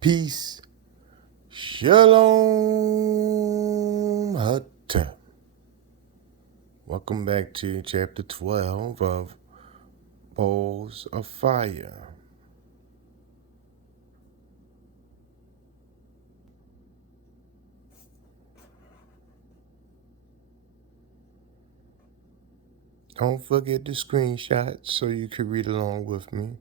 Peace. Shalom. Hut. Welcome back to Chapter 12 of Balls of Fire. Don't forget the screenshot so you can read along with me.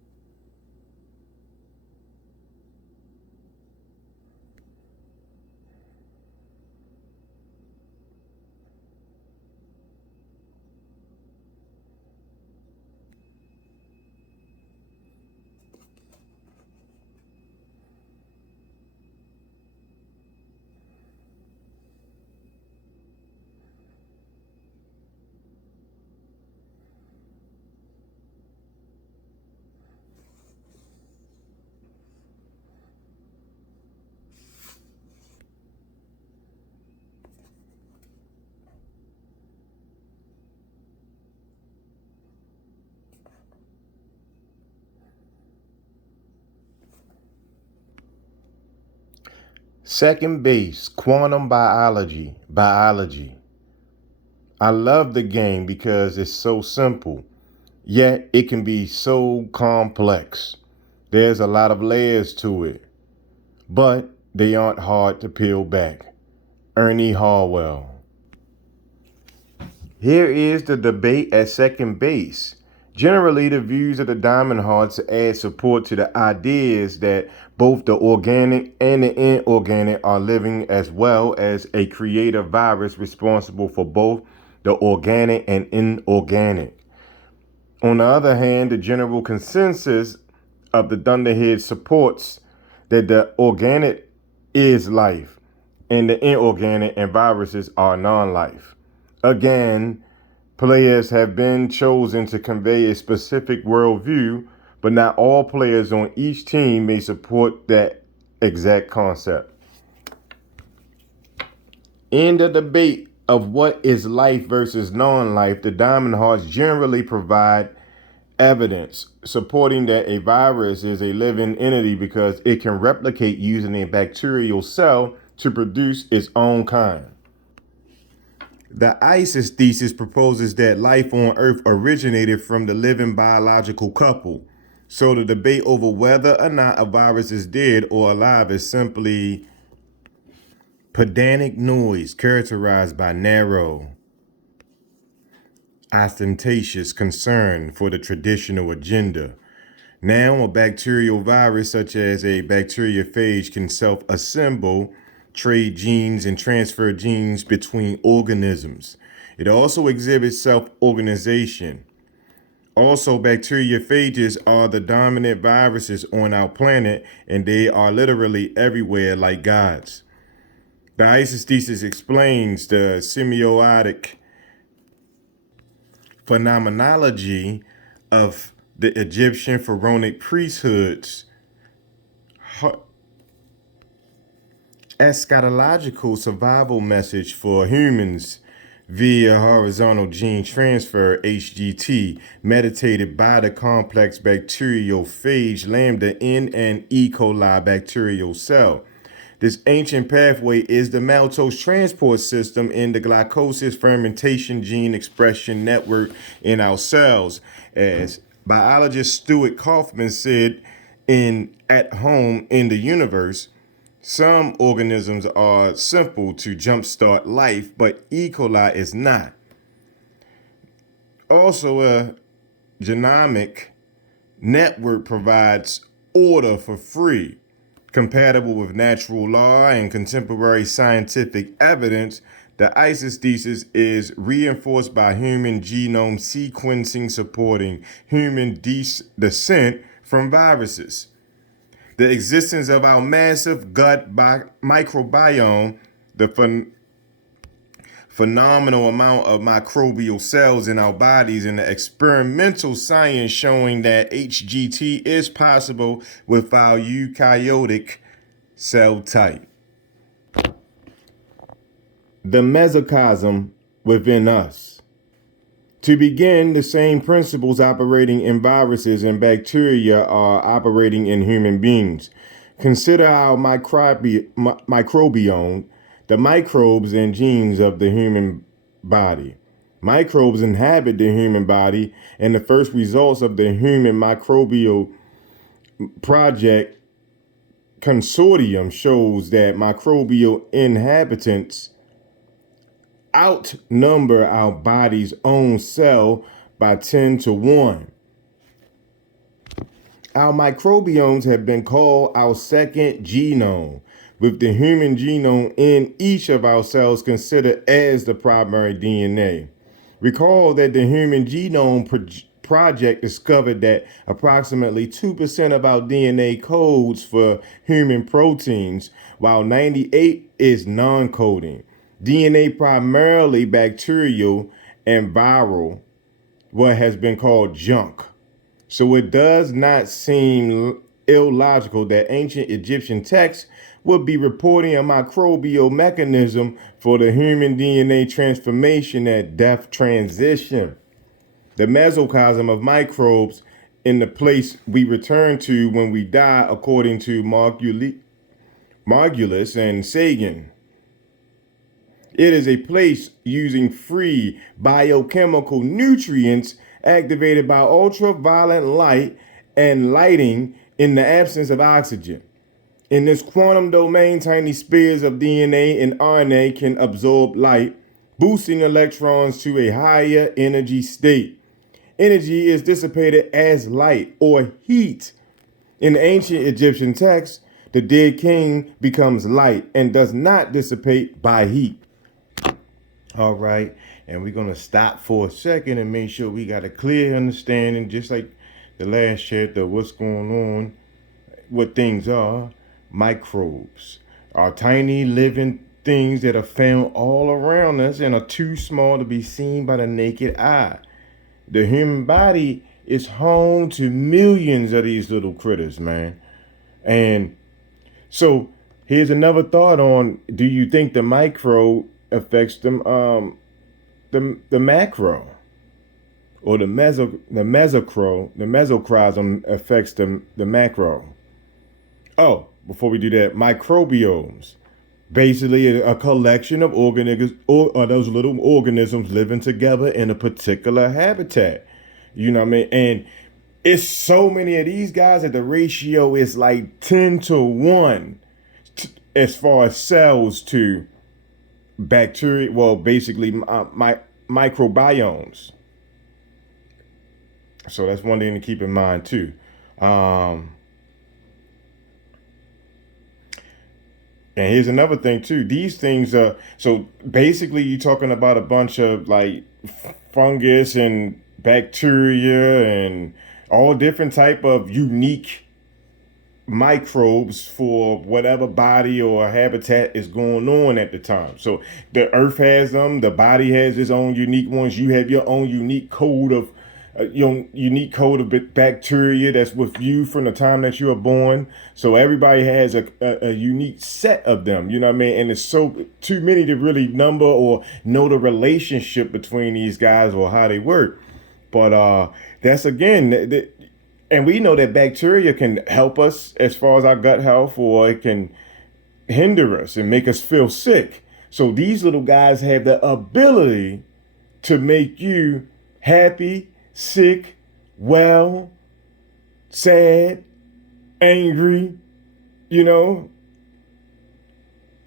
Second base, quantum biology. I love the game because it's so simple, yet it can be so complex. There's a lot of layers to it, but they aren't hard to peel back. Ernie Harwell. Here is the debate at second base. Generally, the views of the Diamond Hearts add support to the ideas that both the organic and the inorganic are living, as well as a creative virus responsible for both the organic and inorganic. On the other hand, the general consensus of the Thunderhead supports that the organic is life and the inorganic and viruses are non-life. Again, players have been chosen to convey a specific worldview, but not all players on each team may support that exact concept. In the debate of what is life versus non-life, the Diamond Hearts generally provide evidence supporting that a virus is a living entity because it can replicate using a bacterial cell to produce its own kind. The Isis Thesis proposes that life on Earth originated from the living biological couple. So the debate over whether or not a virus is dead or alive is simply pedantic noise characterized by narrow, ostentatious concern for the traditional agenda. Now, a bacterial virus such as a bacteriophage can self-assemble, trade genes, and transfer genes between organisms. It also exhibits self-organization. Also, bacteriophages are the dominant viruses on our planet, and they are literally everywhere like gods. The Isis Thesis explains the semiotic phenomenology of the Egyptian pharaonic priesthoods, eschatological survival message for humans via horizontal gene transfer HGT, mediated by the complex bacteriophage lambda in an E. coli bacterial cell. This ancient pathway is the maltose transport system in the glycolysis fermentation gene expression network in our cells. As biologist Stuart Kaufman said in At Home in the Universe, some organisms are simple to jumpstart life, but E. coli is not. Also, a genomic network provides order for free. Compatible with natural law and contemporary scientific evidence, the Isis Thesis is reinforced by human genome sequencing supporting human descent from viruses. The existence of our massive gut microbiome, the phenomenal amount of microbial cells in our bodies, and the experimental science showing that HGT is possible with our eukaryotic cell type. The mesocosm within us. To begin, the same principles operating in viruses and bacteria are operating in human beings. Consider our microbiome, the microbes and genes of the human body. Microbes inhabit the human body, and the first results of the Human Microbial Project Consortium shows that microbial inhabitants outnumber our body's own cell by 10 to 1. Our microbiomes have been called our second genome, with the human genome in each of our cells considered as the primary DNA. Recall that the Human Genome Project discovered that approximately 2% of our DNA codes for human proteins, while 98% is non-coding. DNA primarily bacterial and viral, what has been called junk. So it does not seem illogical that ancient Egyptian texts would be reporting a microbial mechanism for the human DNA transformation at death transition. The Mesocosm of Microbes in the place we return to when we die, according to Margulis and Sagan. It is a place using free biochemical nutrients activated by ultraviolet light and lighting in the absence of oxygen. In this quantum domain, tiny spears of DNA and RNA can absorb light, boosting electrons to a higher energy state. Energy is dissipated as light or heat. In the ancient Egyptian texts, the dead king becomes light and does not dissipate by heat. All right, and we're going to stop for a second and make sure we got a clear understanding, just like the last chapter, of what's going on, what things are. Microbes are tiny living things that are found all around us and are too small to be seen by the naked eye. The human body is home to millions of these little critters, man. And so here's another thought on, do you think the micro affects them the macro, or the mesocosm affects the macro? Oh, before we do that, microbiomes, basically a collection of organisms, or those little organisms living together in a particular habitat. You know what I mean? And it's so many of these guys that the ratio is like 10 to 1 as far as cells to bacteria, well, basically microbiomes. So that's one thing to keep in mind too. And here's another thing too. These things are, so basically you're talking about a bunch of like fungus and bacteria and all different type of unique microbes for whatever body or habitat is going on at the time. So the earth has them, the body has its own unique ones. You have your own unique code of bacteria that's with you from the time that you were born. So everybody has a unique set of them, you know what I mean? And it's so too many to really number or know the relationship between these guys or how they work. But that's again, and we know that bacteria can help us as far as our gut health, or it can hinder us and make us feel sick. So these little guys have the ability to make you happy, sick, well, sad, angry, you know.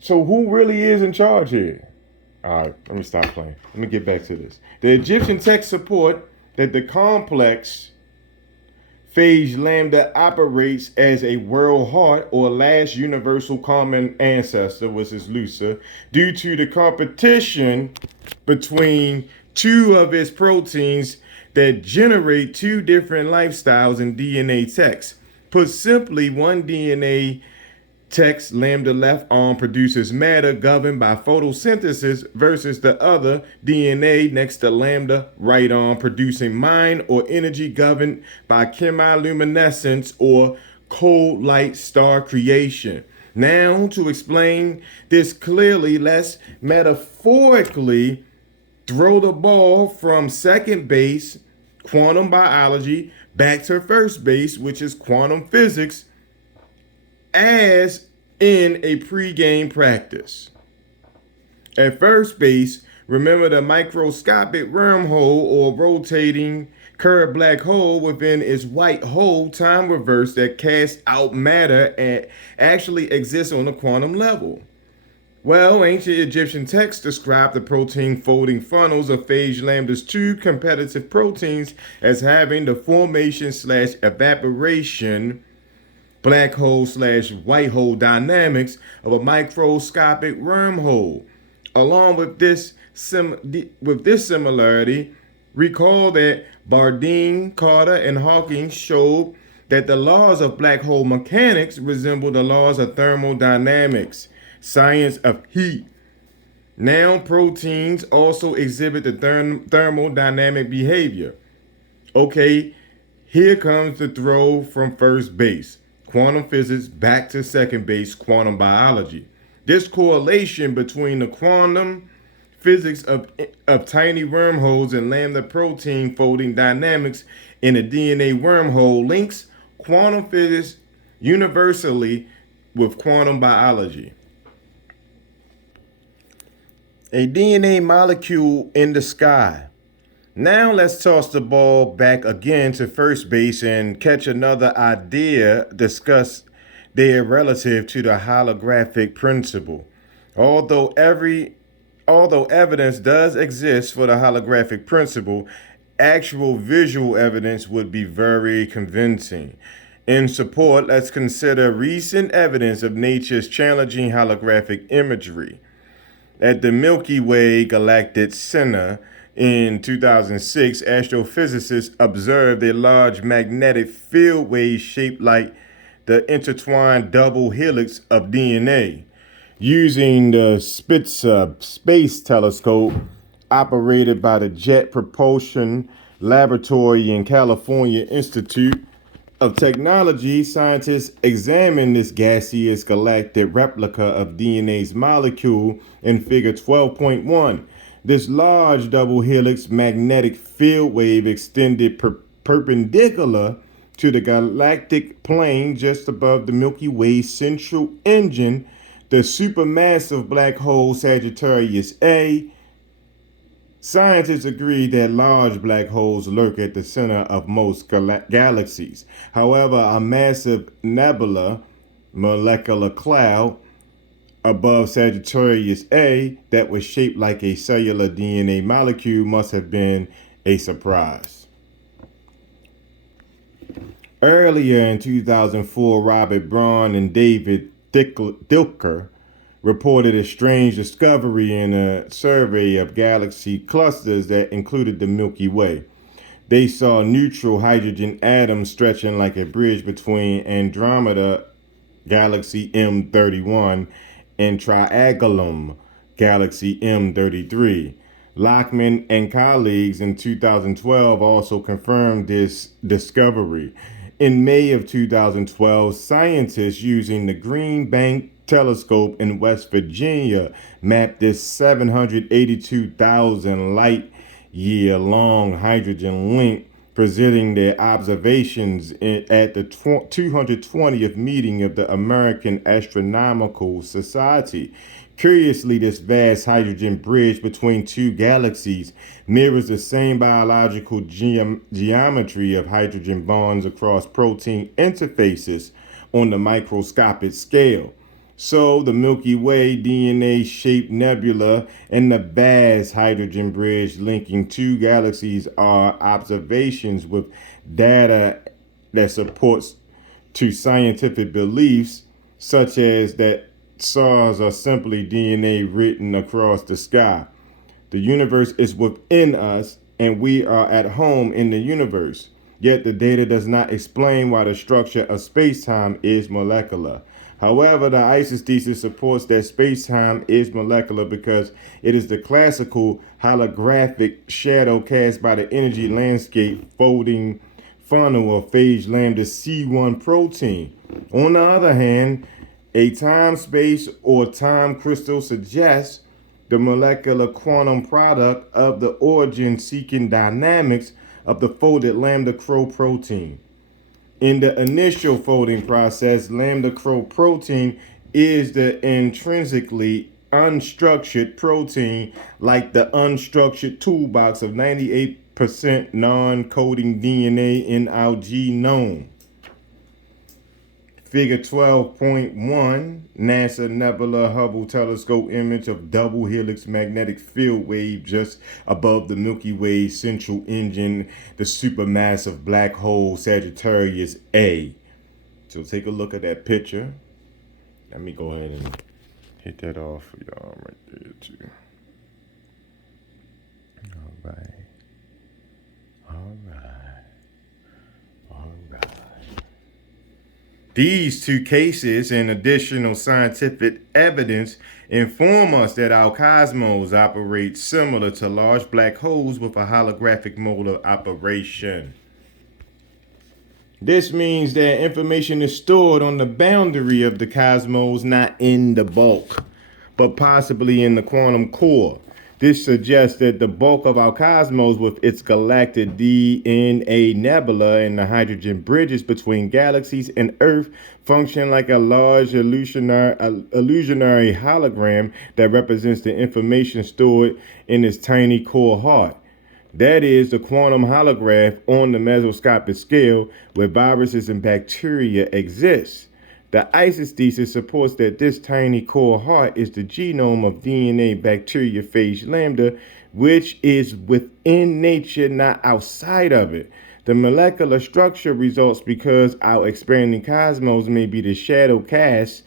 So who really is in charge here? All right, let me stop playing. Let me get back to this. The Egyptian texts support that the complex phage lambda operates as a world heart, or last universal common ancestor, which is Lusa, due to the competition between two of its proteins that generate two different lifestyles in DNA text. Put simply, one DNA text, lambda left arm, produces matter governed by photosynthesis, versus the other DNA next to lambda right arm, producing mind or energy governed by chemiluminescence or cold light star creation. Now, to explain this clearly, let's metaphorically throw the ball from second base, quantum biology, back to first base, which is quantum physics, as in a pregame practice. At first base, remember the microscopic wormhole or rotating curved black hole within its white hole time reverse that casts out matter and actually exists on a quantum level. Well, ancient Egyptian texts describe the protein folding funnels of phage lambda's two competitive proteins as having the formation slash evaporation black hole slash white hole dynamics of a microscopic wormhole. Along with this similarity, recall that Bardeen, Carter, and Hawking showed that the laws of black hole mechanics resemble the laws of thermodynamics, science of heat. Now, proteins also exhibit the thermodynamic behavior. Okay, here comes the throw from first base. Quantum physics back to second base, quantum biology. This correlation between the quantum physics of tiny wormholes and lambda protein folding dynamics in a DNA wormhole links quantum physics universally with quantum biology. A DNA molecule in the sky. Now let's toss the ball back again to first base and catch another idea discussed there relative to the holographic principle. Although evidence does exist for the holographic principle, actual visual evidence would be very convincing. In support, let's consider recent evidence of nature's challenging holographic imagery. At the Milky Way galactic center in 2006, astrophysicists observed a large magnetic field wave shaped like the intertwined double helix of DNA. Using the Spitzer Space Telescope, operated by the Jet Propulsion Laboratory in California Institute of Technology, scientists examined this gaseous galactic replica of DNA's molecule in Figure 12.1. This large double helix magnetic field wave extended perpendicular to the galactic plane just above the Milky Way's central engine, the supermassive black hole Sagittarius A. Scientists agree that large black holes lurk at the center of most galaxies. However, a massive nebula, molecular cloud, above Sagittarius A that was shaped like a cellular DNA molecule must have been a surprise. Earlier in 2004, Robert Braun and David Dilker reported a strange discovery in a survey of galaxy clusters that included the Milky Way. They saw neutral hydrogen atoms stretching like a bridge between Andromeda Galaxy M31 and Triangulum Galaxy M33. Lockman and colleagues in 2012 also confirmed this discovery. In May of 2012, scientists using the Green Bank Telescope in West Virginia mapped this 782,000 light year long hydrogen link, presenting their observations at the 220th meeting of the American Astronomical Society. Curiously, this vast hydrogen bridge between two galaxies mirrors the same biological geometry of hydrogen bonds across protein interfaces on the microscopic scale. So, the Milky Way DNA-shaped nebula and the vast hydrogen bridge linking two galaxies are observations with data that supports to scientific beliefs, such as that stars are simply DNA written across the sky. The universe is within us, and we are at home in the universe. Yet the data does not explain why the structure of space-time is molecular. However, the Isis Thesis supports that space-time is molecular because it is the classical holographic shadow cast by the energy landscape folding funnel of phage lambda C1 protein. On the other hand, a time-space or time crystal suggests the molecular quantum product of the origin-seeking dynamics of the folded lambda crow protein. In the initial folding process, lambda crow protein is the intrinsically unstructured protein, like the unstructured toolbox of 98% non-coding DNA in our genome. Figure 12.1, NASA Nebula Hubble Telescope image of double helix magnetic field wave just above the Milky Way central engine, the supermassive black hole Sagittarius A. So take a look at that picture. Let me go ahead and hit that off for y'all right there too. All right. All right. All right. These two cases and additional scientific evidence inform us that our cosmos operates similar to large black holes with a holographic mode of operation. This means that information is stored on the boundary of the cosmos, not in the bulk, but possibly in the quantum core. This suggests that the bulk of our cosmos, with its galactic DNA nebula and the hydrogen bridges between galaxies and Earth, function like a large illusionary hologram that represents the information stored in its tiny core heart. That is the quantum holograph on the mesoscopic scale where viruses and bacteria exist. The Isis Thesis supports that this tiny core heart is the genome of DNA bacteriophage lambda, which is within nature, not outside of it. The molecular structure results because our expanding cosmos may be the shadow cast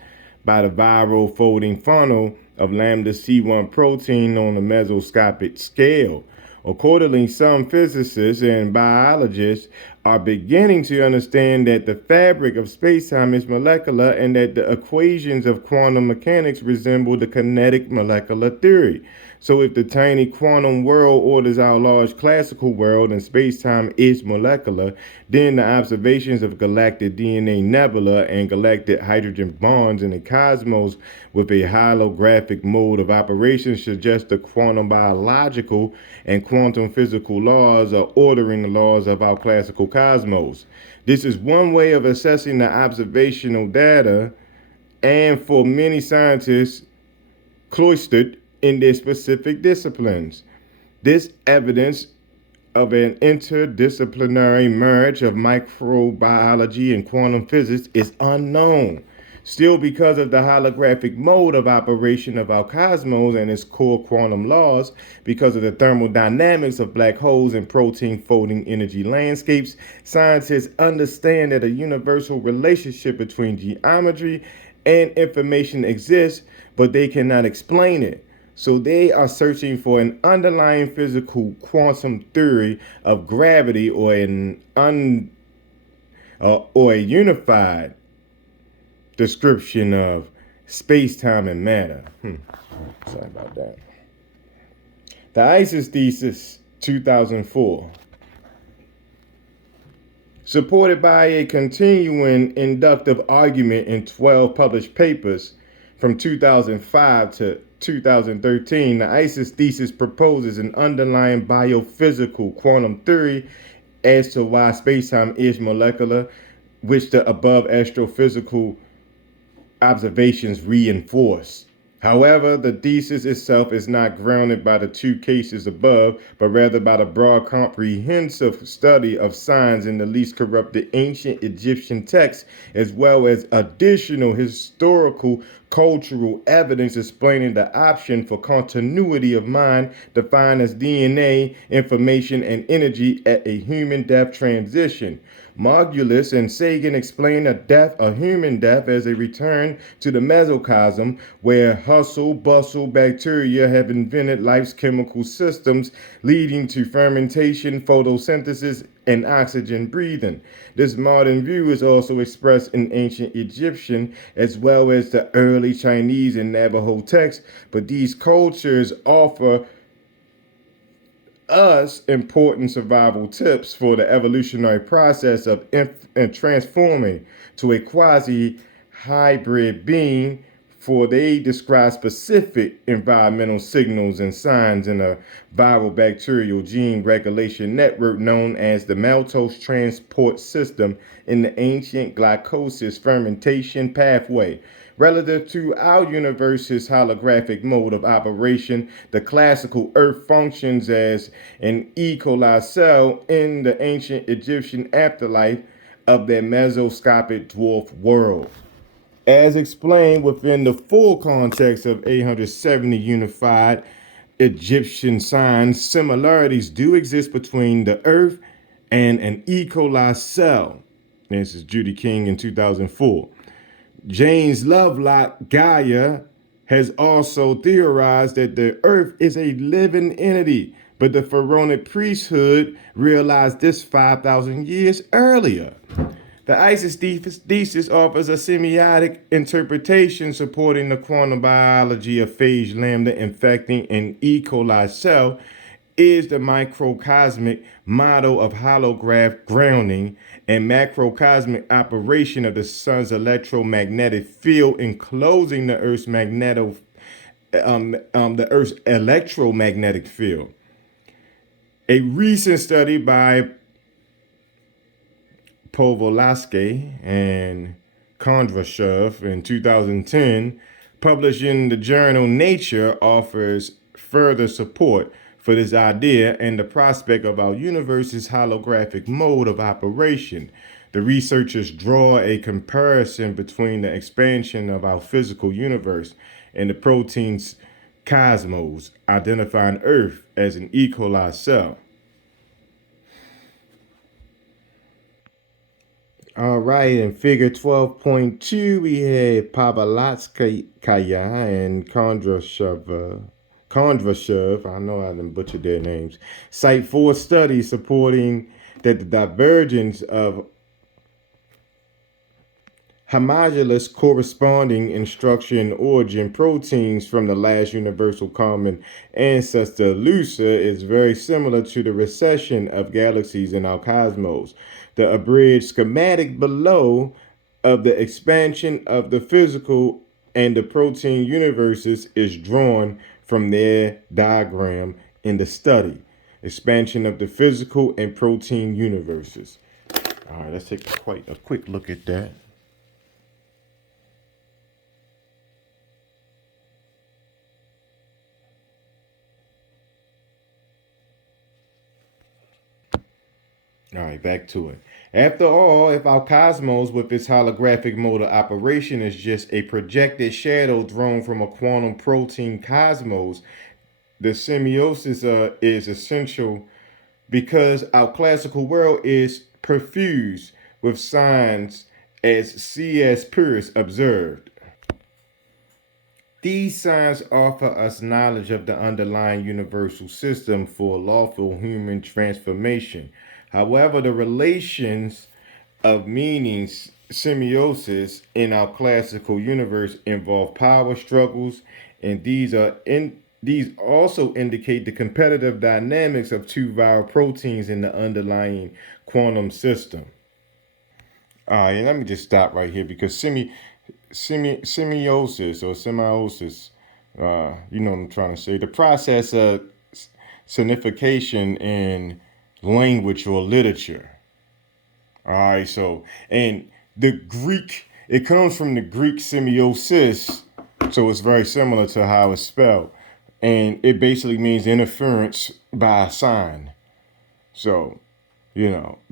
by the viral folding funnel of lambda C1 protein on the mesoscopic scale. Accordingly, some physicists and biologists are beginning to understand that the fabric of spacetime is molecular and that the equations of quantum mechanics resemble the kinetic molecular theory. So if the tiny quantum world orders our large classical world and spacetime is molecular, then the observations of galactic DNA nebula and galactic hydrogen bonds in the cosmos with a holographic mode of operation suggest the quantum biological and quantum physical laws are ordering the laws of our classical cosmos. This is one way of assessing the observational data, and for many scientists cloistered in their specific disciplines, this evidence of an interdisciplinary merge of microbiology and quantum physics is unknown. Still, because of the holographic mode of operation of our cosmos and its core quantum laws, because of the thermodynamics of black holes and protein folding energy landscapes, scientists understand that a universal relationship between geometry and information exists, but they cannot explain it. So they are searching for an underlying physical quantum theory of gravity or a unified description of space-time and matter. Sorry about that. The Isis Thesis, 2004. Supported by a continuing inductive argument in 12 published papers from 2005 to 2013, the Isis Thesis proposes an underlying biophysical quantum theory as to why spacetime is molecular, which the above astrophysical observations reinforce. However, the thesis itself is not grounded by the two cases above, but rather by the broad comprehensive study of signs in the least corrupted ancient Egyptian texts, as well as additional historical cultural evidence explaining the option for continuity of mind defined as DNA, information, and energy at a human death transition. Margulis and Sagan explain a human death as a return to the mesocosm, where bustle bacteria have invented life's chemical systems, leading to fermentation, photosynthesis, and oxygen breathing. This modern view is also expressed in ancient Egyptian as well as the early Chinese and Navajo texts, but these cultures offer us important survival tips for the evolutionary process of transforming to a quasi-hybrid being for they describe specific environmental signals and signs in a viral bacterial gene regulation network known as the maltose transport system in the ancient glycolysis fermentation pathway. Relative to our universe's holographic mode of operation, the classical Earth functions as an E. coli cell in the ancient Egyptian afterlife of their mesoscopic dwarf world. As explained within the full context of 870 unified Egyptian signs, similarities do exist between the Earth and an E. coli cell. This is Judy King in 2004. James Lovelock Gaia has also theorized that the earth is a living entity, but the pharaonic priesthood realized this 5,000 years earlier. The Isis Thesis offers a semiotic interpretation supporting the quantum biology of phage lambda infecting an E. coli cell is the microcosmic model of holograph grounding and macrocosmic operation of the sun's electromagnetic field enclosing the Earth's the Earth's electromagnetic field. A recent study by Povolansky and Kondrashov in 2010, published in the journal Nature, offers further support for this idea and the prospect of our universe's holographic mode of operation. The researchers draw a comparison between the expansion of our physical universe and the protein's cosmos, identifying Earth as an E. coli cell. All right, in figure 12.2, we have Pavelatskaya and Kondrashov, I know I didn't butcher their names, cite 4 studies supporting that the divergence of homologous corresponding in structure and origin proteins from the last universal common ancestor Luca is very similar to the recession of galaxies in our cosmos. The abridged schematic below of the expansion of the physical and the protein universes is drawn from their diagram in the study. Expansion of the physical and protein universes. All right, let's take a quick look at that. All right, back to it. After all, if our cosmos with its holographic mode of operation is just a projected shadow thrown from a quantum protein cosmos, the semiosis is essential because our classical world is perfused with signs as C.S. Peirce observed. These signs offer us knowledge of the underlying universal system for lawful human transformation. However, the relations of meanings semiosis in our classical universe involve power struggles, and these also indicate the competitive dynamics of 2 viral proteins in the underlying quantum system. All right, and let me just stop right here because semiosis or semiosis, you know what I'm trying to say, the process of signification in language or literature. All right, so, and the Greek, it comes from the Greek semiosis, so it's very similar to how it's spelled. And it basically means interference by a sign. So,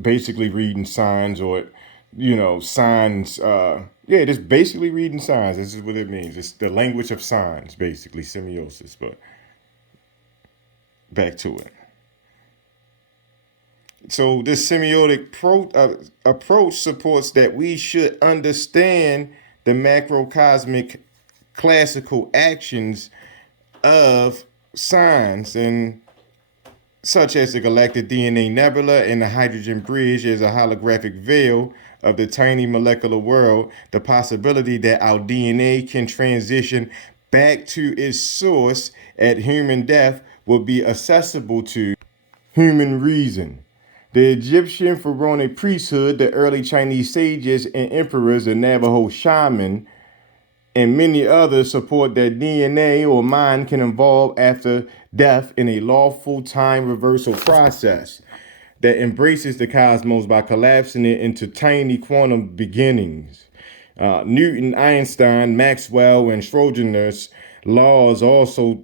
basically reading signs or, signs. Just basically reading signs. This is what it means. It's the language of signs, basically, semiosis. But back to it. So this semiotic approach supports that we should understand the macrocosmic classical actions of signs, and such as the galactic DNA nebula and the hydrogen bridge as a holographic veil of the tiny molecular world, the possibility that our DNA can transition back to its source at human death will be accessible to human reason. The Egyptian pharaonic priesthood, the early Chinese sages and emperors, the Navajo shaman, and many others support that DNA or mind can evolve after death in a lawful time reversal process that embraces the cosmos by collapsing it into tiny quantum beginnings. Newton, Einstein, Maxwell, and Schrodinger's laws also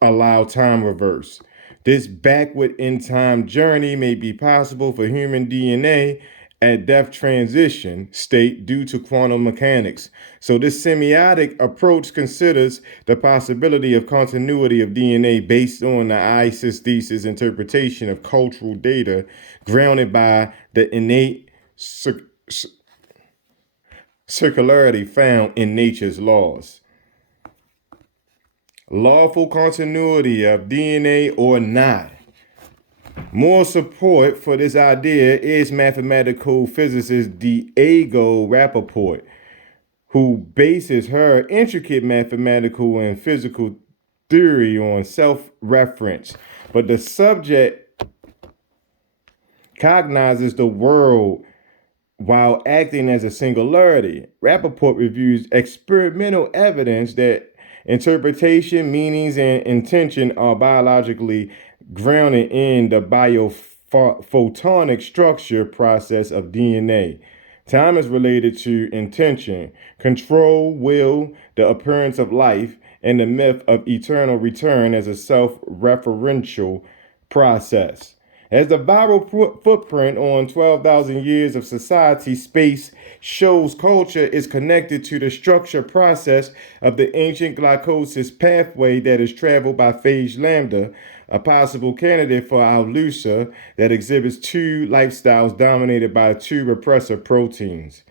allow time reverse. This backward in time journey may be possible for human DNA at death transition state due to quantum mechanics. So this semiotic approach considers the possibility of continuity of DNA based on the Isis Thesis interpretation of cultural data grounded by the innate circularity found in nature's laws. Lawful continuity of DNA or not. More support for this idea is mathematical physicist Diego Rappaport, who bases her intricate mathematical and physical theory on self-reference. But the subject cognizes the world while acting as a singularity. Rappaport reviews experimental evidence that interpretation, meanings, and intention are biologically grounded in the biophotonic structure process of DNA. Time is related to intention, control, will, the appearance of life, and the myth of eternal return as a self-referential process. As the viral footprint on 12,000 years of society space shows, culture is connected to the structure process of the ancient glycosis pathway that is traveled by phage lambda, a possible candidate for Alusa that exhibits two lifestyles dominated by two repressor proteins.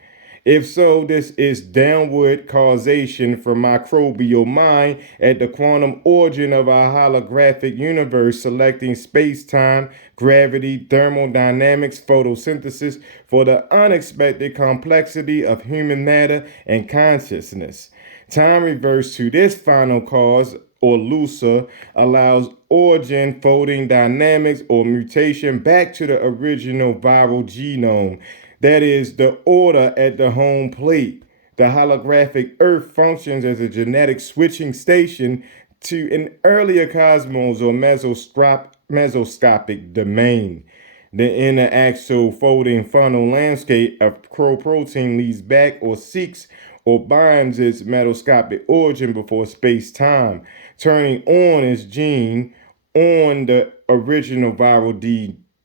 If so, this is downward causation for microbial mind at the quantum origin of our holographic universe, selecting space-time, gravity, thermodynamics, photosynthesis for the unexpected complexity of human matter and consciousness. Time reverse to this final cause or LUSA allows origin, folding dynamics, or mutation back to the original viral genome. That is the order at the home plate. The holographic Earth functions as a genetic switching station to an earlier cosmos or mesoscopic domain. The interaxial folding funnel landscape of protein leads back or seeks or binds its mesoscopic origin before space-time, turning on its gene on the original viral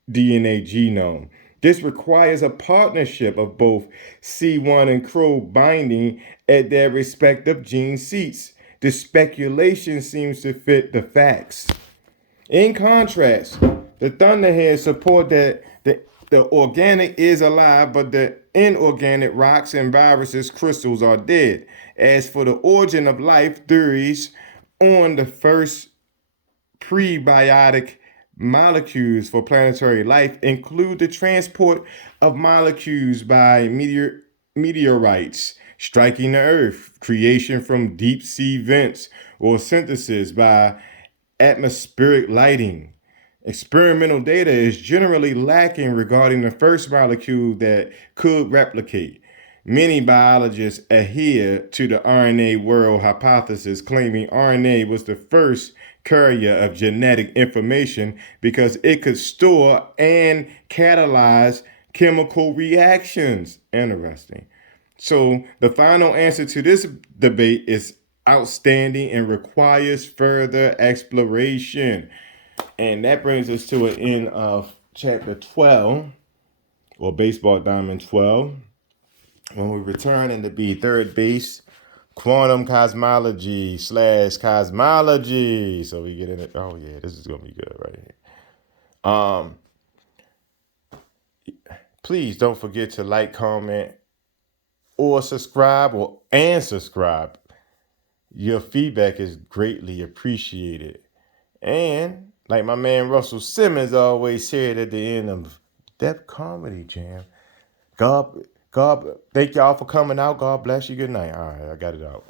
DNA genome. This requires a partnership of both C1 and CRO binding at their respective gene seats. The speculation seems to fit the facts. In contrast, the Thunderheads support that the organic is alive, but the inorganic rocks and viruses crystals are dead. As for the origin of life theories on the first prebiotic molecules for planetary life include the transport of molecules by meteorites striking the Earth, creation from deep sea vents, or synthesis by atmospheric lighting. Experimental data is generally lacking regarding the first molecule that could replicate. Many biologists adhere to the RNA world hypothesis, claiming RNA was the first carrier of genetic information because it could store and catalyze chemical reactions. Interesting. So the final answer to this debate is outstanding and requires further exploration. And that brings us to an end of chapter 12, or Baseball Diamond 12. When we return into be third base, quantum cosmology / cosmology. So we get in it. Oh yeah, this is gonna be good right here. Please don't forget to like, comment, or subscribe, and subscribe. Your feedback is greatly appreciated. And like my man Russell Simmons always said at the end of Depth Comedy Jam, God, thank y'all for coming out. God bless you. Good night. All right, I got it out.